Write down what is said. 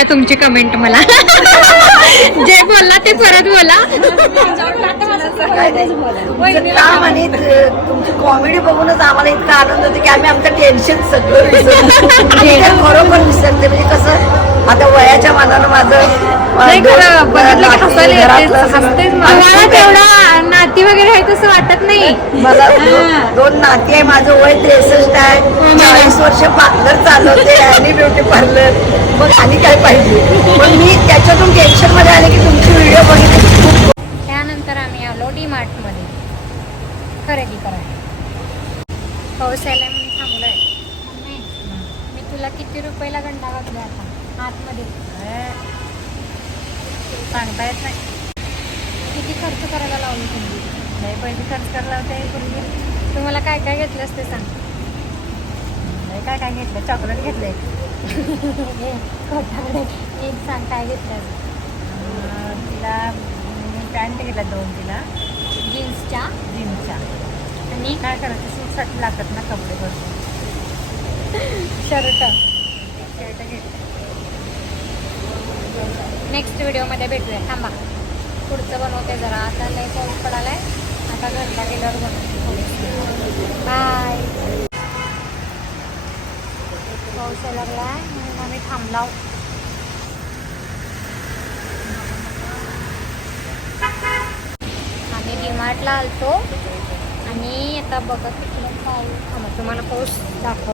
द्या तुमची कमेंट मला. जे बोलला ते परत बोला. तुमचं कॉमेडी बघूनच आम्हाला इतका आनंद होतो की आम्ही आमचं टेन्शन सगळं खरोखर विसरते. म्हणजे कसं आता वयाच्या मानानं माझं नाही खरं, बघितलं हसायला तेवढा नाती वगैरे आहे तसं वाटत नाही. मला दो- दोन नाती आहे. माझं वय त्रेसष्ट आहे. चाळीस वर्ष पार्लर चालवते. आणि ब्युटी पार्लर. मग आणि काय पाहिजे? पण मी त्याच्यातून टेन्शनमध्ये आले की तुमची व्हिडिओ बघितली खूप त्यानंतर आम्ही आलो डी मार्टमध्ये खरेदी करायला. पाऊस यायला म्हणून थांबलोय. मी तुला किती रुपयाला गंडा घातला आता? आतमध्ये. सांगता येत नाही. किती खर्च करायला लावली पैसे खर्च करायला होते पूर्वी. तुम्हाला काय काय घेतलं ते सांग. काय काय घेतलं चॉकलेट घेतले. एक सांग काय घेतलं तिला पॅन्ट घेतल्या दोन तिला. जीन्सच्या? जीन्सच्या. आणि? काय करायचं? सूटसाठी लागतात ना कपडे भरपूर. शर्ट. शर्ट घेतले. नेक्स्ट व्हिडिओमध्ये भेटूया. थांबा. पुढचं बनवते जरा. आता लय पाऊस पडालाय. आता घरला गेल्यावर बनवते बाय पाऊस लागला आहे म्हणून आम्ही थांबलाव आम्ही डीमार्टला आलतो आणि आता बघा किती काय थांबा तुम्हाला पाऊस दाखव